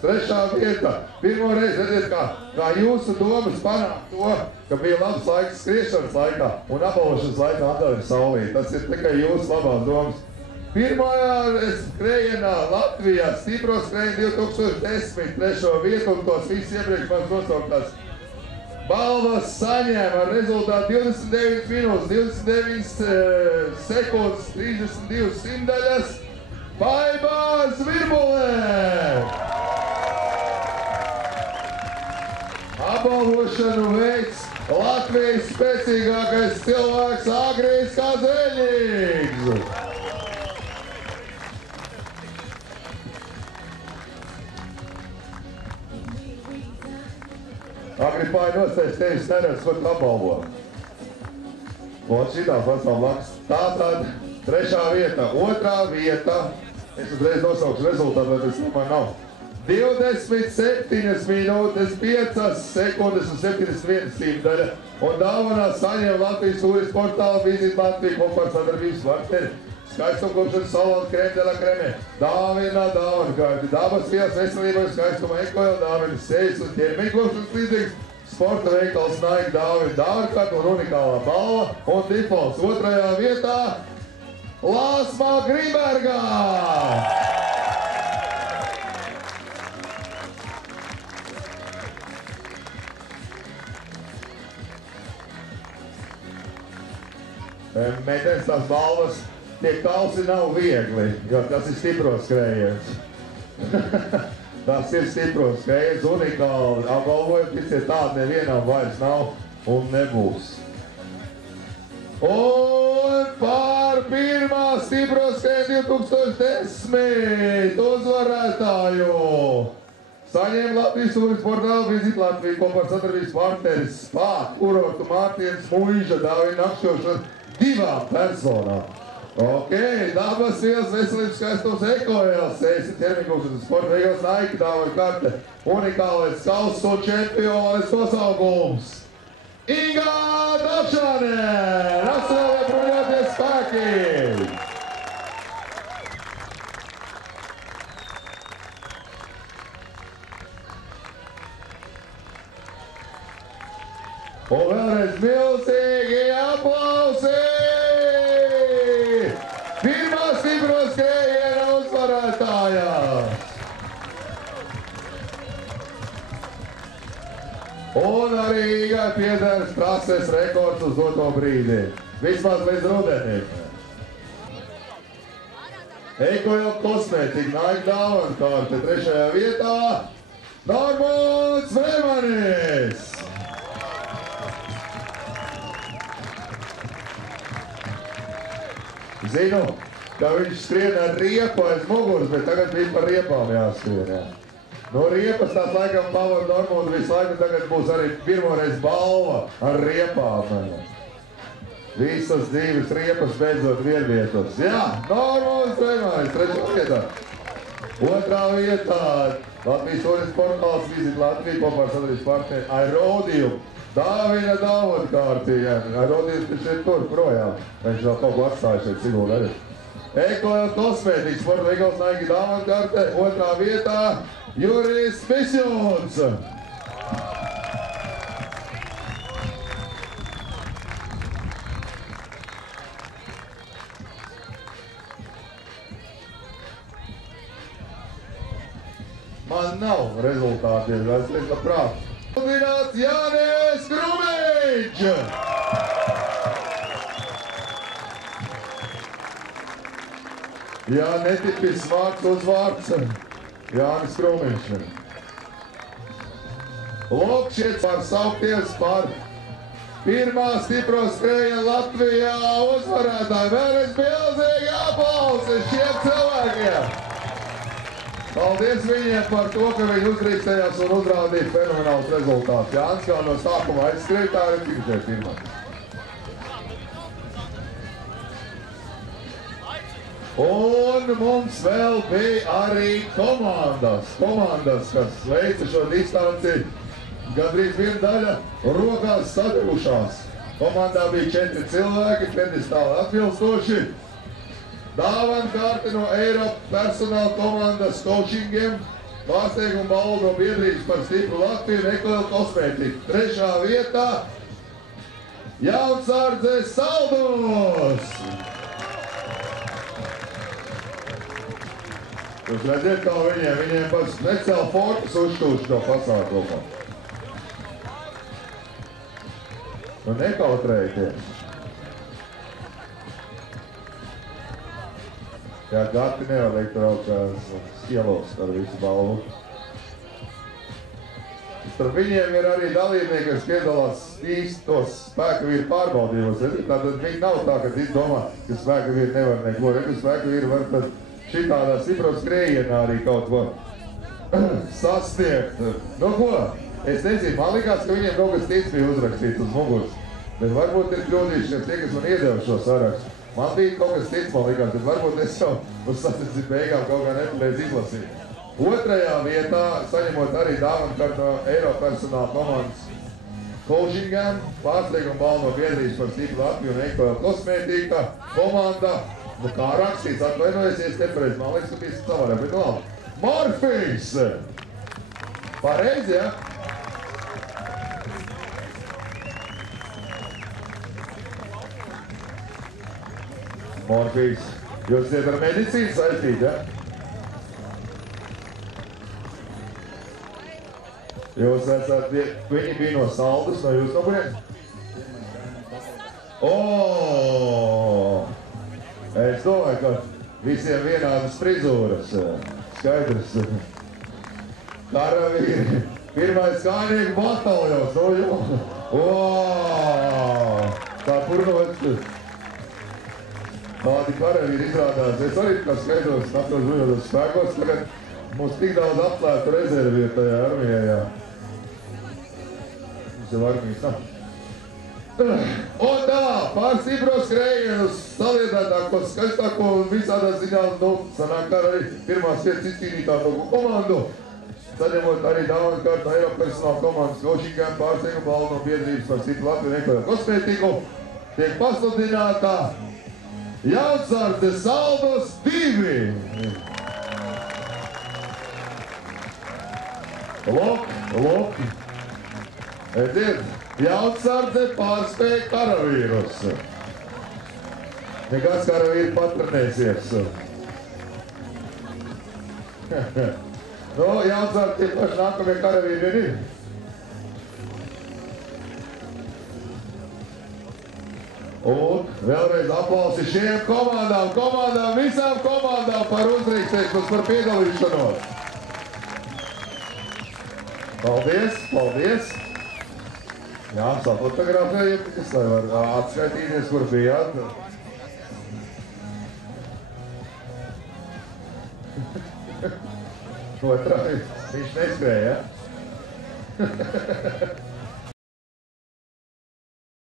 kārtas. Trešā vieta. Pirmo reizi redzēt, kā jūsu domas panāk to, ka bija labs laiks skriešanas laikā un apalošanas laikā atdara saulīt. Tas ir tikai jūsu labās domas. Pirmajā skrējienā Latvijā stipro skrējienu 2010. Trešo vietu un tos visus iepriekš mans nosauktās balvas saņēma ar rezultātu 29 minūtes, 29 sekundes, 32 simtaļas Baiba Zvirbulē. Apbalvošanu veids Latvijas spēcīgākais cilvēks Agrijs Kazeļīgs. Agripāji nostājas tevis neredz, ko tu apbalvo. Un šitās pastāv blakus. Tātad trešā vieta, otrā vieta. Es uzreiz nosaukšu rezultātu, lai tas man nav. 27 minūtes, 5 sekundes un 71 simtaļa. Un dāvanā saņem Latvijas turismu portāla Visit Latviju kopā ar sadarbības partneri. Skaistumkopšanas salons Crème de la Crème. Dāvina dāvanu kārti. Dabas vielas veselībai skaistuma ekoja dāvina sejas un ķermeņa kopšanas līdzīgs. Sporta veikals Nike dāvina dāvanu kārti un unikālā balva. Un diplons otrajā vietā Lāsma Grībergā. Meitenes tās balvas tie kalsi nav viegli, jo tas ir stipros skrējiens. Tas ir stipros skrējiens, unikāli. Apbalvojumi, ticiet, tādi nevienam vairs nav un nebūs. Un par pirmā stipros skrējienu 2010 uzvarētāju saņēma Latvijas turismu portāla Visit Latviju kopā ar sadarbības partneris Spā, kurortu Mārtiens Muiža dāvina nakšķošanu 2 personām. Ok, dabas vielas veselības skaistums ekovēls, sejas un ķermeņa kopšanas sporta veikals Nike dāvana karte, unikālais kauss un čempiones nosaukums. Inga Dapšāne, Nacionālajie bruņotie spēki! Un vēlreiz milzīgi aplausi! Pirmā stipro skrējiena uzvarētājā! Un arī Igai piederas trases rekords uz doto brīdi. Vismaz līdz rudenim. Ekoil kosmētika Nike dāvana kārte trešajā vietā Normons Vremanis. Zinu, ka viņš skrien ar riepu aiz muguras, bet tagad bija par riepām jāskrien. Jā. No riepas tās laikam pavada Normundu visu laiku, tagad būs arī pirmoreiz balva ar riepām. Visas dzīves riepas beidzot vienvietos. Jā, Normunds Vremanis, trešā vietā. Otrā vietā Latvijas turismu portāls Visit Latviju kopā ar sadarbības partneri Aerodiju. Dāvina dāvana kārtī, jā. Aerodijas viņš ir tur projām. Viņš vēl kaut ko atstāja šeit Sigulda arī. Ekoil kosmētikas sporta veikals Nike dāvana kārtē. Otrā vietā Jurijs Misjons. Man nav rezultāti, es labprāt. Uzvināts Jānis Krumiņš! Jā, netipisks vārds uzvārds Jānis Krumiņš. Lūk, šiet var saukties par pirmā stipro skrējiena Latvijā uzvarētāju. Vēlreiz milzīgi aplausi šiem cilvēkiem! Paldies viņiem par to, ka viņi uzdrīkstējās un uzrādīja fenomenāls rezultāts. Jānis kā no sākuma aizskrēja, tā arī tikai pirmā. Un mums vēl bija arī komandas, kas veica šo distanci. Gandrīz viena daļa rokās sadevušās. Komandā bija 4 cilvēki, pedestāli atbilstoši. Dāvana karte no Eiropas personāla komandas coachingiem, pārsteiguma balvu no biedrības par stipru Latviju un Ekoil kosmētiku. 3. vietā Jaunsardze Saldus! Jūs redziet, kā viņiem pats necēl fortus uztūši to pasākumu. Nu nekautrējieties. Jā, gati nevar likt raukās skielos ar visu balvu. Starp viņiem ir arī dalībnieki, kas piedalās īsti tos spēka vīru pārbaudījumos. Tātad viņi nav tā, ka viņi domā, ka spēka vīri nevar neko. Ka spēka vīri var tad šitādā stipro skrējienā arī kaut ko sasniegt. Nu ko? Es nezinu, man likās, ka viņiem kaut kas cits bija uzrakstīts uz muguras. Bet varbūt ir kļūdījušies tie, kas man iedeva šo sarakstu. Man bija kaut kas cits, man likās, bet varbūt es jau uz sacensību beigām kaut kā nepareizi izlasīju. 2. vietā, saņemot arī dāvanu kārtu no Eiropersonāla komandas Coachingam, pārsteiguma balvu no biedrības par stipru Latviju un Ekoil kosmētika komanda. Nu kā rakstīts, atvainojies, nepareizi, man liekas, ka bija savādāk, bet labi. Morfijs! Pareizi, ja? Morfijs. Jūs esat ar medicīnu saistīti, ja? Jūs esat, viņi bija no Saldus, no jūs no kurien? Es domāju, ka visiem vienādas frizūras. Skaidrs. Karavīri. Pirmais kājnieku bataljons. Tā purnots. Tādi karavīri izrādās. Es arī kā skaidros naftos bruņotos spēkos. Tagad mums tik daudz atklētu rezervi ir tajā armijā, jā. Mums jau armijas nav. Un tā, pār stipro skrējienus saliedētāko, skaistāko un visādā ziņā, nu, sanāk ar arī pirmās vietas izcīnītāko komandu. Saņemot arī dāvanu kārtu no Eiropersonāla komandas Coachingam, pārsteiguma balvu no biedrības par stipru Latviju un Ekoil kosmētiku, tiek pasludināta Jaunsardze Saldus 2. Lok. Redziet, Jaunsardze pārspēja karavīrus. Nekas karavīri patrenēsies. Nu, Jaunsardze tie paši nākamie karavīri vien ir. Un vēlreiz aplausi šiem komandām, visām komandām par uzrīkstēšanos, par piedalīšanos. Paldies! Jā, safotografējiet, lai var atskaitīties, kur bijāt. Otrā, viņš neskrēja, ja?